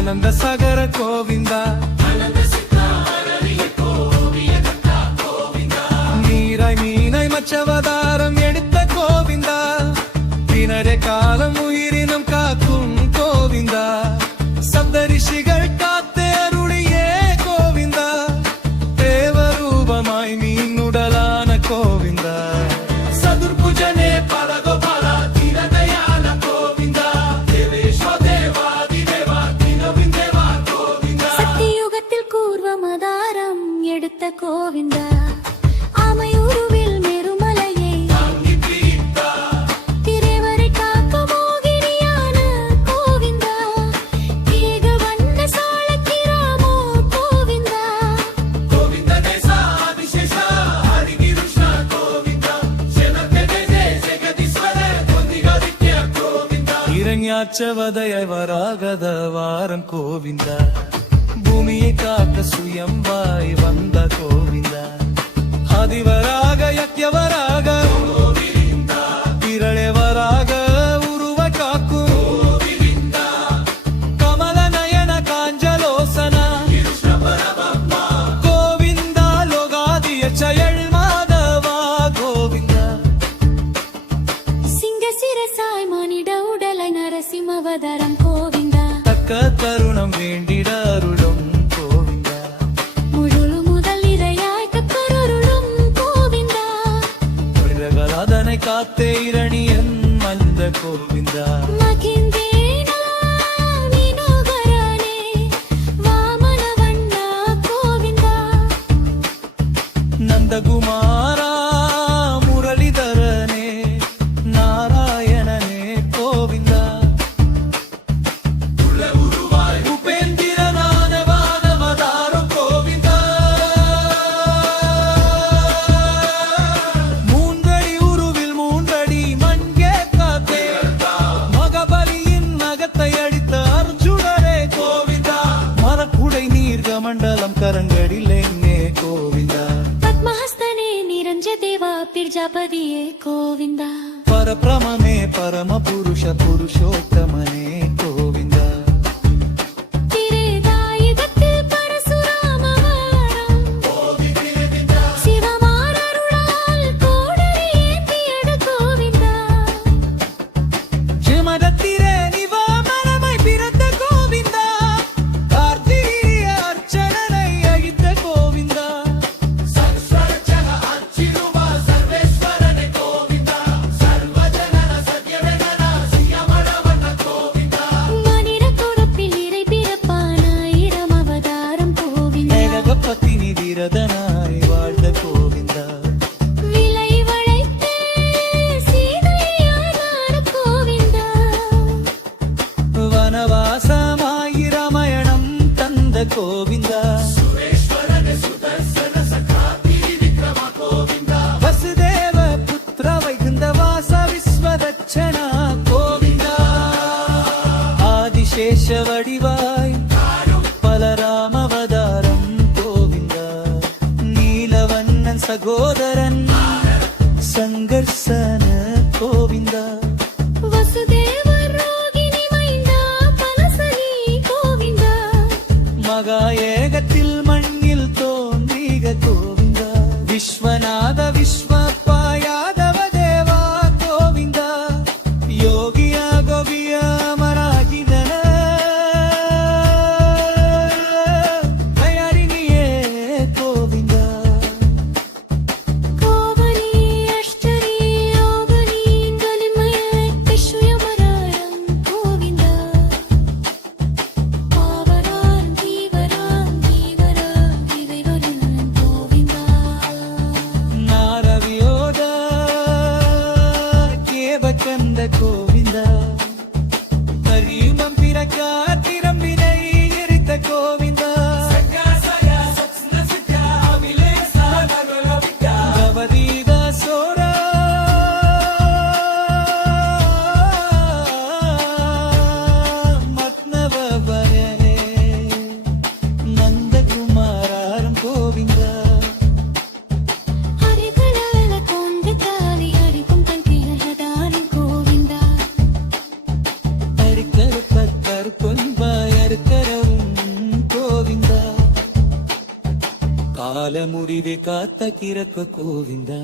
ஆனந்த சகர கோவிந்தா நீராய் மீனாய் மச்சவதாரம் எடுத்த கோவிந்தா தினரே காலம் உயிரினம் காக்கும் கோவிந்தா சப்தரிஷிகள் காத்தே அருளியே கோவிந்தா தேவரூபமாய் மீனுடலான கோவிந்தா சதுர்புஜனே பரகோபால தீனதயால கோவிந்தா தேவேஷோ தேவாதி தேவா தீனவிந்தேவா கோவிந்தா சத்தியுகத்தில் கூர்வமதாரம் எடுத்த கோவிந்தா ஆமையுருவில் மெருமலையை தாங்கி பிரித்தா திரைவரை காக்க மோகினியான கோவிந்தா ஏக வண்ண சாளக்கிராமோ கோவிந்தா கோவிந்த தேசா ஆதிசேஷ ஹரிகிருஷ்ண கோவிந்தா ஜனகதே ஜெகதீஸ்வர பொந்திகாதித்ய கோவிந்தா இரண்யாச்சவதய வராகத வாரம் கோவிந்தா பூமியை காக்க சுயம்பாய் வந்த கோவிந்தா ஆதிவராக யக்ஞவராக இரಳೆவராக உருவ காக்கும் கமல நயன காஞ்சலோசன கோவிந்தா லோகாதிய செயல் மாதவா கோவிந்தா சிங்க சிரசாய் மானிட உடலை நரசிம்மவதாரம் கோவிந்தா தக்க தருணம் வேண்டிட அருளும் கோவிந்தா முழுலு முதல் இரையாய் கக்கருளும் கோவிந்தா மிருகலாதனை காத்தே இரணியன் மந்த கோவிந்தா மகிந்தேனா வினோகரனே வாமன வண்ணா கோவிந்தா நந்தகுமாரா முரளிதரனே நாராயணனே கோவிந்தா உபேந்திரனான வானவதாரம் கோவிந்தா மூன்றடி உருவில் மூன்றடி மண்கே காத்தே மகபலியின் நகத்தை அடித்த அர்ஜுனரே கோவிந்தா மரக்குடை நீர்க மண்டலம் கரங்களில் எங்கே கோவிந்தா பத்மஹஸ்தனே நிரஞ்ச தேவா பிரஜாபதியே கோவிந்தா பரபிரமே பரம புருஷ புருஷோத்தமனே கோவிந்தா திரேதாயுகத்தில் பரசுராமவதாரம் சிவமாரருளால் கோடரி ஏந்தியடு கோவிந்தா ஜெமதத்திரே நிவாமனமாய் பிறந்த கோவிந்தா கார்த்திகேய அர்ச்சனனை அழித்த கோவிந்தா சர்வஜன அச்சிருவா சர்வேஸ்வரனே கோவிந்தா சர்வஜனன சத்யவேதன சியமடவன கோவிந்தா மனித கொடுப்பில் இறை பிறப்பான இரம் அவதாரம் கோவிந்தா ஏகபத்தினி வீரதனாய் வாழ்ந்த கோவிந்தா விலை வளைத்தே சீதையானார் கோவிந்தா வனவாசமாய் ரமயணம் தந்த கோவிந்தா வசுதேவ புத்திர வைகுந்த வாச விஸ்வதட்சணா கோவிந்தா ஆதிசேஷ வடிவாய் பலராமவதாரம் கோவிந்தா நீலவண்ணன் சகோதரன் சங்கர்சன கோவிந்தா வசுதேவர் ரோகிணி மைந்தா பலசலி கோவிந்தா மகா ஏகத்தில் மண்ணில் தோன்றிக கோவிந்தா விஸ்வநாத விஸ்வப்பா யாதவ தேவா கோவிந்தா யோகியா கோபியா மராகிதன தயாரினியே கோவிந்தா கோவலி அஷ்டரி யோகனி கலிமய விஸ்வயமராயம் கோவிந்தா பாவராம் தீவராம் தீவரா விதைவருளன் கோவிந்தா நாரவியோத கேபகந்த கோவிந்தா கரியுமம் பிறக்க திறம்பினை எரித்த கோவிந்தா கவதீத சோரா மத்னவரே நந்தகுமாரம் கோவிந்தா ஹரிகளால கொண்டு தாலி அடிக்கும் தன் திகழ்தாரி கோவிந்தா காத்திடவும் கோவிந்தா கால முடிவை காத்த கிரக்க கோவிந்தா